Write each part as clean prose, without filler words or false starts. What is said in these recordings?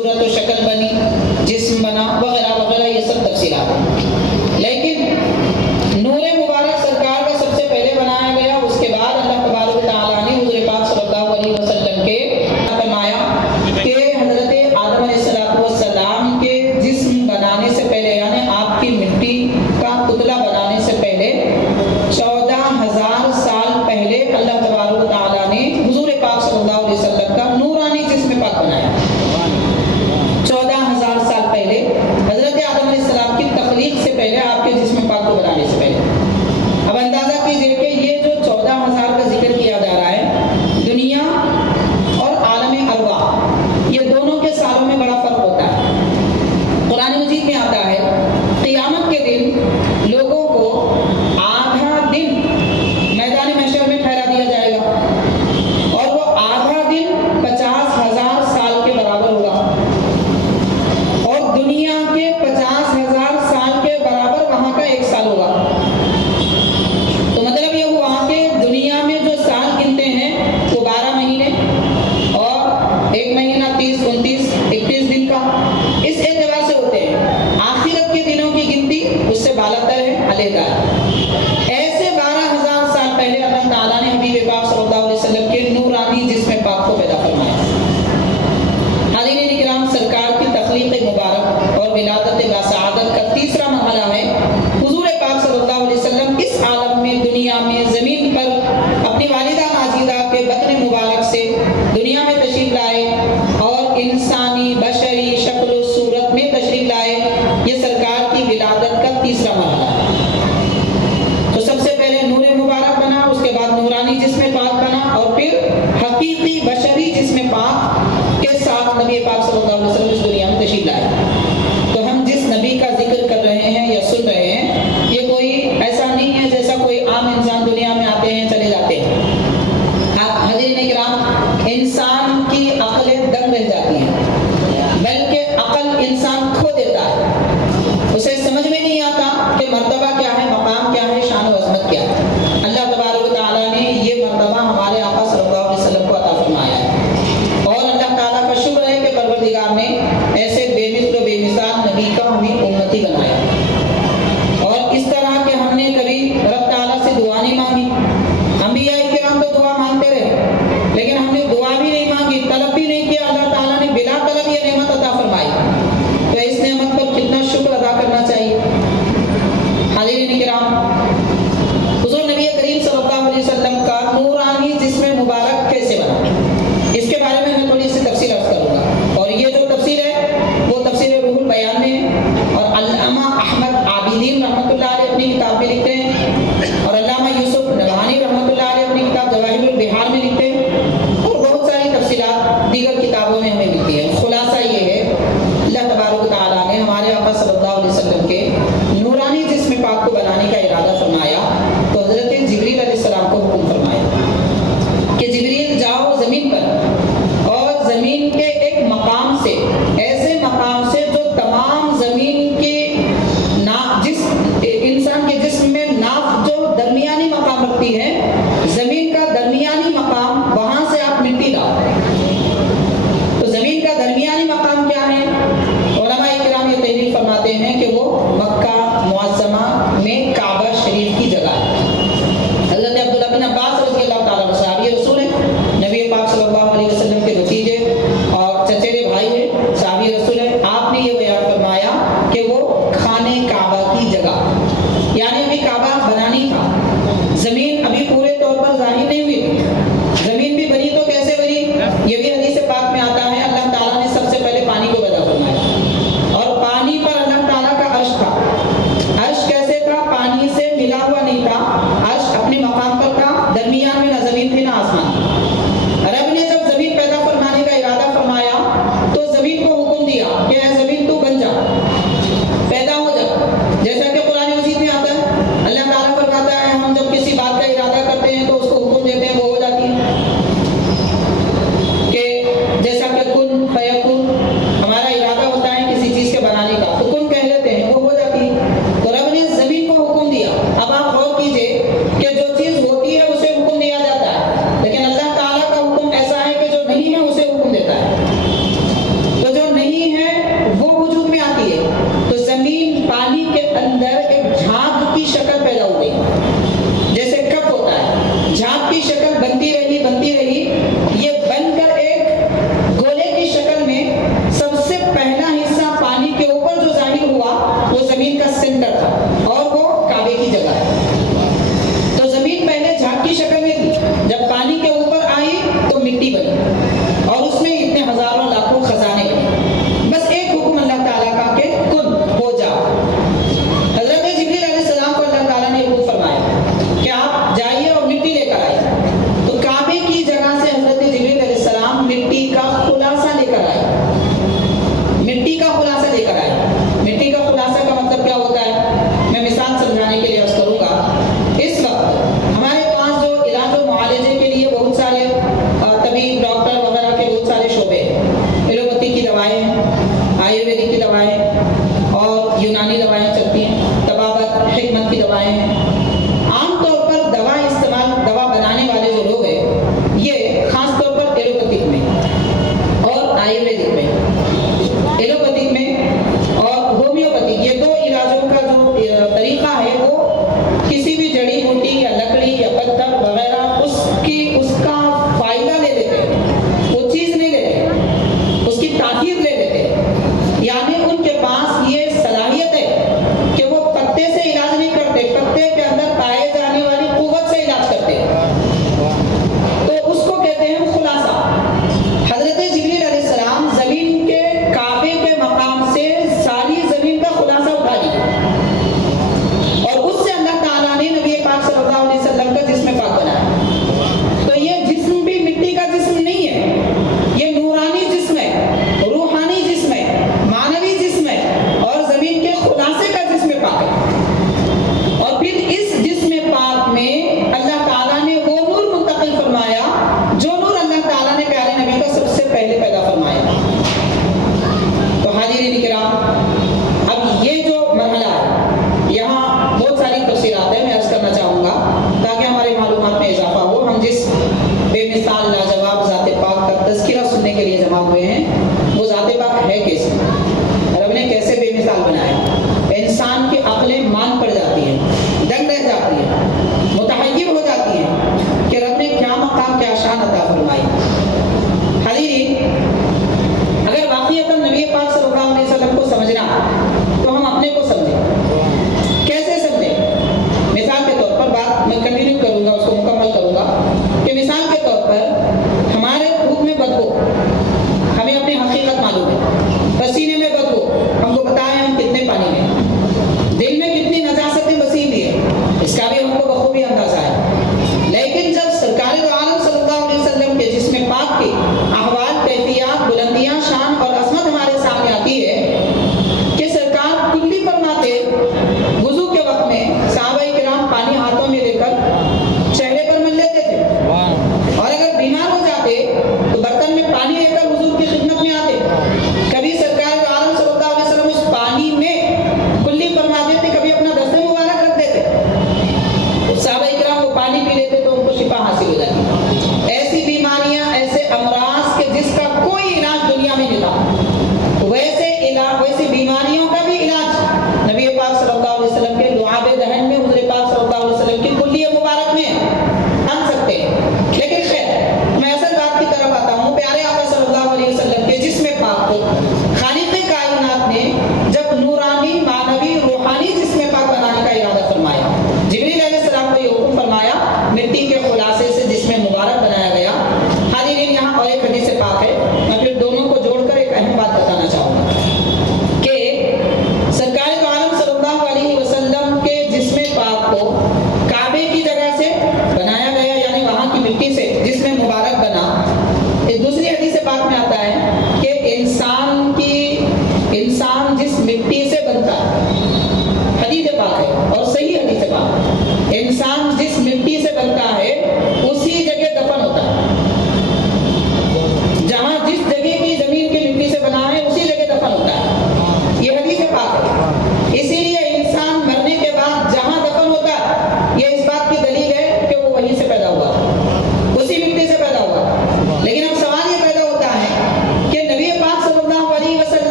صورت و شکل بنی، جسم بنا، وغیرہ وغیرہ، یہ سب تفصیلات ہیں۔ لیکن نور مبارک سرکار کا سب سے پہلے بنایا گیا، اس کے بعد اللہ تبارک و تعالیٰ نے حضور پاک صلی اللہ علیہ وسلم کے فرمایا کہ حضرت آدم علیہ السلام کے جسم بنانے سے پہلے، یعنی آپ کی مٹی کا پتلا بنانے سے پہلے 14,000 سال پہلے اللہ تبارک و تعالیٰ نے حضور پاک صلی اللہ علیہ وسلم کا نورانی جسم پاک بنایا۔ 14,000 سال پہلے حضرت آدم علیہ السلام کی تخلیق سے پہلے، آپ کے جسم پاک کو بنانے سے پہلے۔ اب اندازہ کیجئے کہ یہ جو 14,000 کا ذکر کیا جا رہا ہے، دنیا اور عالم ارواح، یہ دونوں کے سالوں میں بڑا فرق ہوتا ہے۔ قرآن مجید میں آتا ہے قیامت کے دن لوگوں کو آدھا دن میدان محشر میں ٹھہرا دیا جائے گا، اور وہ آدھا دن 50,000 سال کے برابر ہوگا، اور دنیا کے 50,000 سال کے برابر وہاں کا ایک سال ہوگا۔ تو مطلب یہ ہوا کہ دنیا میں جو سال گنتے ہیں وہ 12 مہینے اور ایک مہینہ 30، 29، 31 دن کا، اس اعتبار سے ہوتے ہیں۔ آخرت کے دنوں کی گنتی اس سے بالاتر ہے، علیحدہ ہے۔ ایسے 12,000 سال پہلے اللہ تعالیٰ نے حبیب پاک صلی اللہ علیہ وسلم کے نورانی جسم پاک کو پیدا فرمایا۔ حاضرین کرام، سرکار کی تخلیق مبارک اور ولادت باسعادت کا تیسرا مرحلہ ہے حضور پاک صلی اللہ علیہ وسلم اس عالم میں، دنیا میں، زمین پر اپنی والدہ ماجدہ کے بطن مبارک سے دنیا میں تشریف لائے اور انسانی بشری شکل و صورت میں تشریف لائے۔ یہ سرکار کی ولادت کا تیسرا مرحلہ ہے۔ تو سب سے پہلے نور مبارک بنا، اس کے بعد نورانی جسم پاک بنا، اور پھر حقیقی بشری جسم پاک کے ساتھ نبی پاک صلی اللہ علیہ وسلم اس دنیا میں تشریف لائے۔ تو ہم جس نبی کا ذکر کر رہے ہیں یا سن رہے ہیں، یہ کوئی ایسا نہیں ہے جیسا کوئی عام انسان دنیا میں آتے ہیں چلے جاتے ہیں۔ حضرین کرام، انسان کی عقلیں دنگ رہ جاتی ہیں، بلکہ عقل انسان کھو دیتا ہے، اسے سمجھ میں نہیں آتا کہ مرتبہ کیا ہے، مقام کیا ہے، شان و عظمت کیا ہے۔ اللہ تبارک و تعالیٰ نے یہ مرتبہ ہمارے آقا صلی اللہ علیہ وسلم کو عطا فرمایا ہے، اور اللہ تعالیٰ کا شکر ہے کہ پروردگار نے ایسے بے مثل و بے مثال نبی کا ہمیں امتی بنایا، اور اس طرح کہ ہم نے کبھی رب تعالیٰ سے دعا نہیں مانگی۔ انبیاء کرام تو دعا مانگتے رہے، لیکن ہم نے دعا بھی نہیں مانگی، طلب بھی نہیں کیا، اللہ تعالیٰ نے بلا طلب یہ نعمت عطا فرمائی۔ تو اس نعمت پر کتنا شکر ادا کرنا چاہیے۔ حاضرین کرام، حضور نبی کریم صلی اللہ علیہ وسلم کا نورانی جسم مبارک کیسے بنا، اس کے بارے میں تھوڑی سی تفصیل عرض کروں گا، اور یہ جو تفصیل ہے وہ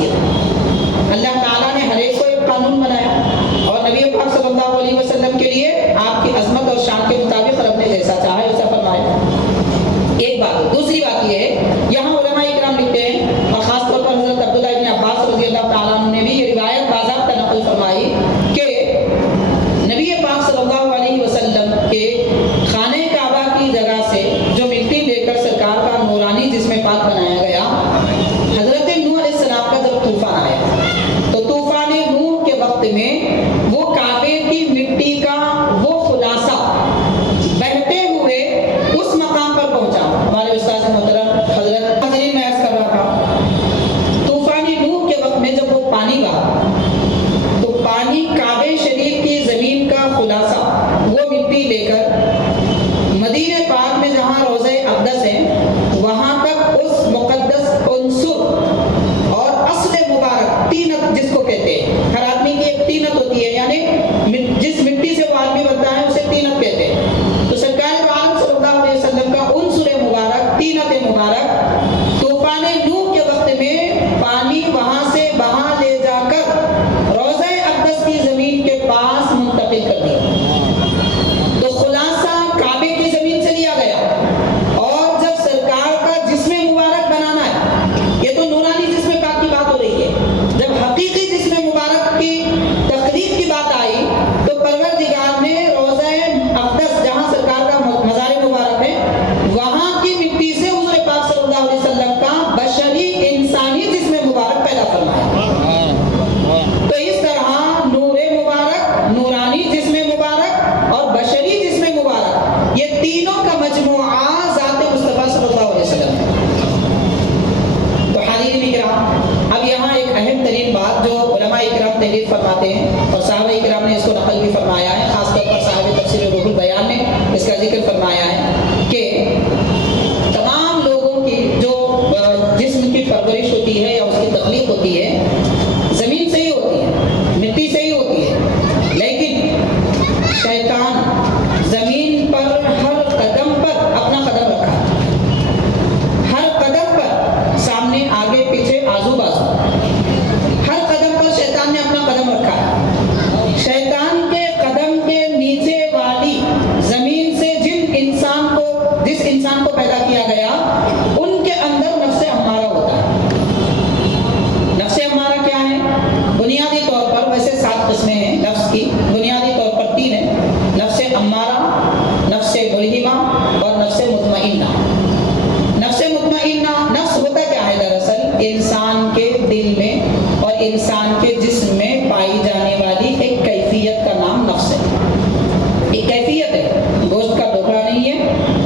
خاصیت ہے۔ اللہ تعالیٰ نے ہر ایک کو ایک قانون بنایا اور نبی پاک صلی اللہ علیہ وسلم کے لیے آپ کی عظمت اور شان کے مطابق رب نے جیسا چاہا ویسا فرمایا۔ ایک بات۔ دوسری بات یہ ہے، یہاں علماء اکرام لکھتے ہیں اور خاص طور پر حضرت عبداللہ ابن عباس رضی اللہ تعالیٰ عنہ نے بھی یہ روایت باضابطہ نقل فرمائی کہ نبی پاک صلی اللہ علیہ وسلم کے خانہ کعبہ کی جگہ سے جو مٹی لے کر سرکار کا نورانی جسم پاک بنایا گیا، حضرت نوح علیہ السلام کا جب طوفان آیا تو طوفان نوح کے وقت میں وہ کعبے کی مٹی کا وہ خلاصہ بہتے ہوئے اس مقام پر پہنچا۔ ہمارے استاد محترم حضرت حضرین میں عرض کر رہا تھا، طوفان نوح کے وقت میں جب وہ پانی بہا تو پانی کعبہ شریف کی زمین کا خلاصہ وہ مٹی لے کر مدینہ پاک میں جہاں روضہ اقدس ہے وہاں تک اس مقدس عنصر اور اصل مبارک تینت جس کو کہتے ہیں، ہر آدمی کی ایک تینت ہوتی ہے، یعنی جس مٹی سے وہ آدمی بنتا ہے اسے تینت کہتے ہیں۔ تو سرکار عالم صلی اللہ علیہ وسلم کا عنصر مبارک، تینت مبارک، طوفان نوح کے وقت میں پانی وہاں سے بہا لے جا کر روضہ اقدس کی زمین کے پاس منتقل کر دیا۔ تو خلاصہ کعبے کی زمین سے لیا گیا، اور جب سرکار کا جسم مبارک بنانا ہے، یہ تو نورانی جسم پاک کی بات ہو رہی ہے، جب حقیقی جسم مبارک کی تخلیق کی بات آئی تو پروردگار نے روضہ اقدس جہاں سرکار کا مزار مبارک ہے وہاں کی مٹی سے حضور پاک صلی اللہ علیہ وسلم کا بشری انسانی جسم مبارک پیدا فرمایا۔ تو اس طرح نور مبارک، نورانی جسم مبارک اور بشری جسم مبارک، یہ تینوں کا مجموعہ ذات مصطفیٰ صلی اللہ علیہ وسلم ہے۔ تو حاضرین کرام، اب یہاں ایک اہم ترین بات جو علماء اکرام تحریر فرماتے ہیں اور صحابہ اکرام نے اس کو نقل بھی فرمایا ہے، خاص طور پر صاحب تفسیر روح البیان نے اس کا ذکر فرمایا ہے کہ تمام لوگوں کی جو جسم کی پرورش ہوتی ہے یا اس کی تخلیق ہوتی ہے زمین سے ہی ہوتی ہے، مٹی سے ہی ہوتی ہے، لیکن شیطان زمین پر ہر قدم پر اپنا قدم رکھا ہے، ہر قدم پر سامنے آگے پیچھے آزو بازو، ہر قدم پر شیطان نے اپنا قدم رکھا ہے۔ شیطان کے قدم کے نیچے والی زمین سے جس انسان کو پیدا کیا گیا ان کے اندر نفس امارہ ہوتا ہے۔ نفس امارہ کیا ہے؟ بنیادی طور پر ویسے 7 قسمیں ہیں نفس کی، بنیادی طور پر 3 ہیں، نفس امارہ، نفس ملہمہ اور نفس مطمئنہ۔ نفس مطمئنہ نفس ہوتا کیا ہے؟ دراصل انسان کے دل میں اور انسان کے جسم میں پائی جانے والی ایک کیفیت کا نام نفس ہے۔ ایک کیفیت ہے، گوشت کا ٹکڑا نہیں ہے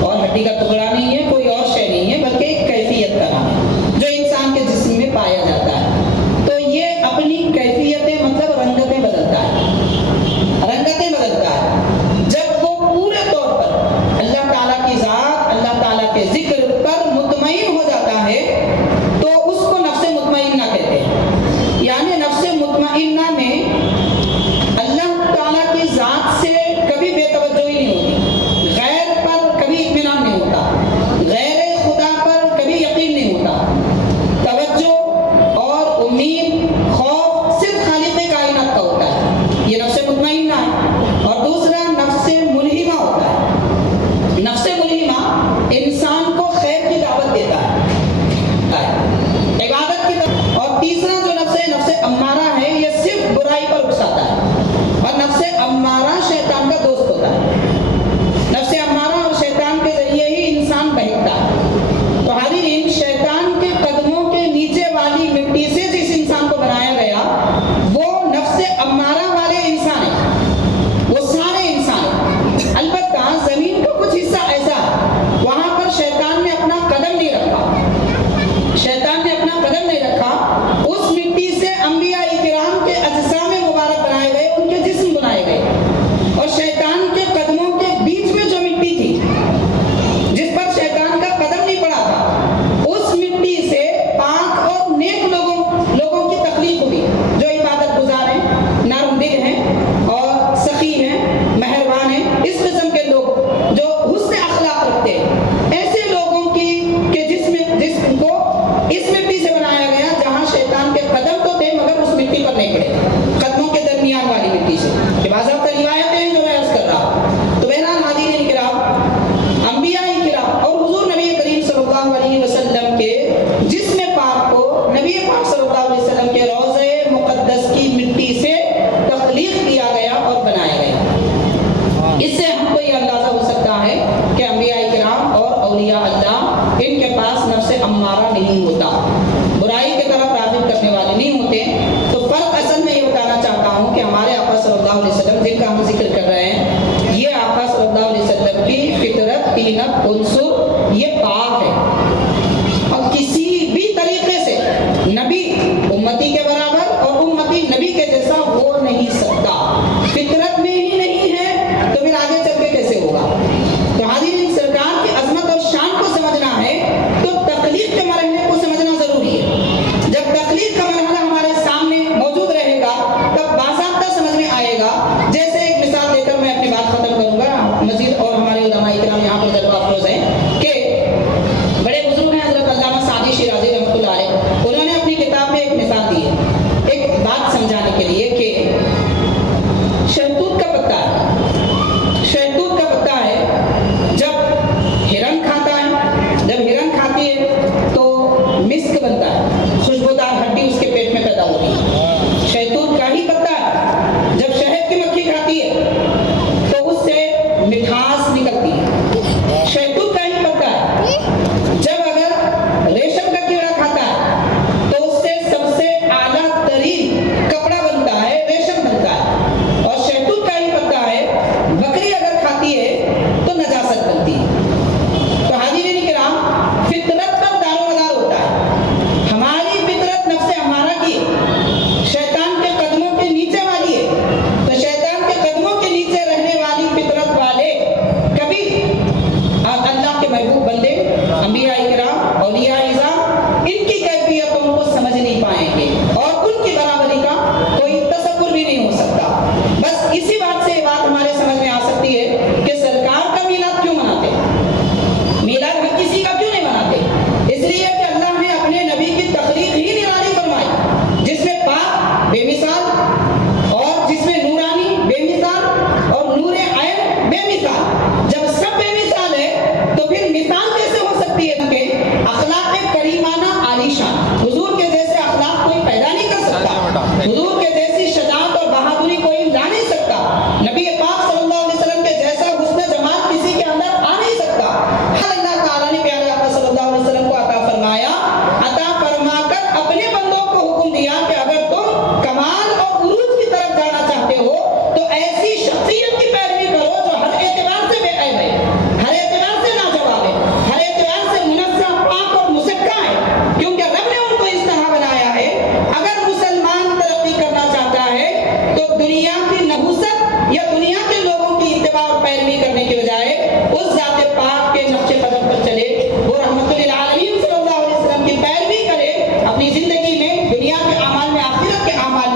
اور ہڈی کا ٹکڑا نہیں ہے، کوئی اور شے نہیں ہے، بلکہ ایک کیفیت کا نام ہے جو انسان کے جسم میں پایا جاتا ہے۔ تو یہ اپنی کیفیتیں مطلب رنگتیں بدلتا ہے، رنگتیں بدلتا ہے۔ جب وہ پورے طور پر اللہ تعالیٰ کی ذات، اللہ تعالیٰ کے ذکر پر مطمئن ہو جاتا ہے تو اس کو نفس مطمئنہ کہتے ہیں۔ یعنی نفس مطمئنہ میں اللہ تعالیٰ کی ذات سے کبھی بے توجہی نہیں ہوتی، غیر پر کبھی اطمینان نہیں ہوتا، غیر خدا پر کبھی یقین نہیں ہوتا، توجہ اور امید، خوف صرف خالق کائنات کا ہوتا ہے، یہ نفس مطمئنہ ہے۔ اور دوسرا نفس ملہمہ ہوتا ہے۔ نفس ملہمہ انسان کو خیر کی دعوت دیتا ہے، عبادت کی طرف۔ اور تیسرا جو نفس ہے، نفس امارہ ہے، یہ صرف برائی پر اکساتا ہے، اور نفس امارہ شیطان کا دوست ہوتا ہے۔ نفس امارہ اور شیطان کے ذریعے ہی انسان بہکتا ہے۔ تو حاضرین، شیطان کے قدموں کے نیچے والی مٹی سے جس انسان کو بنایا گیا وہ نفس امارہ والے انسان ہیں، وہ سارے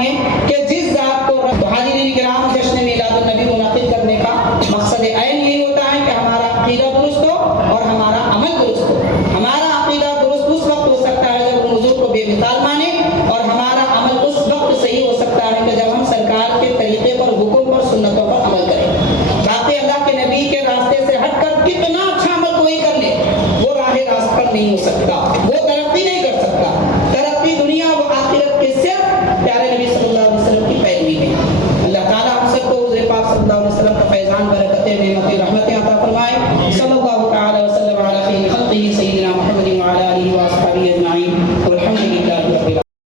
ہے کہ جس ذات کو حاضرین کرام جشن میلاد النبی منعقد کرنے کا مقصد عین یہی ہوتا ہے کہ ہمارا عقیدہ درست ہو اور ہمارا عمل درست ہو. ہمارا عقیدہ درست اس وقت ہو سکتا ہے جب ہم حضور کو بے مثال مانیں, اور ہمارا عمل اس وقت صحیح ہو سکتا ہے کہ جب ہم سرکار کے طریقے پر, حکم پر, سنتوں پر عمل کریں. باقی اللہ کے نبی کے راستے سے ہٹ کر کتنا اچھا عمل کوئی کر لے, وہ راہ راست پر نہیں ہو سکتا, وہ ترقی نہیں کر سکتا. ترقی دنیا و آخرت کے صرف پیارے نبی صلی اللہ علیہ وسلم کی پیروی میں. اللہ تعالیٰ ہم سب کو حضور پاک صلی اللہ علیہ وسلم کا فیضان برکتیں نعمتیں رحمتیں عطا فرمائے. صلی اللہ تعالیٰ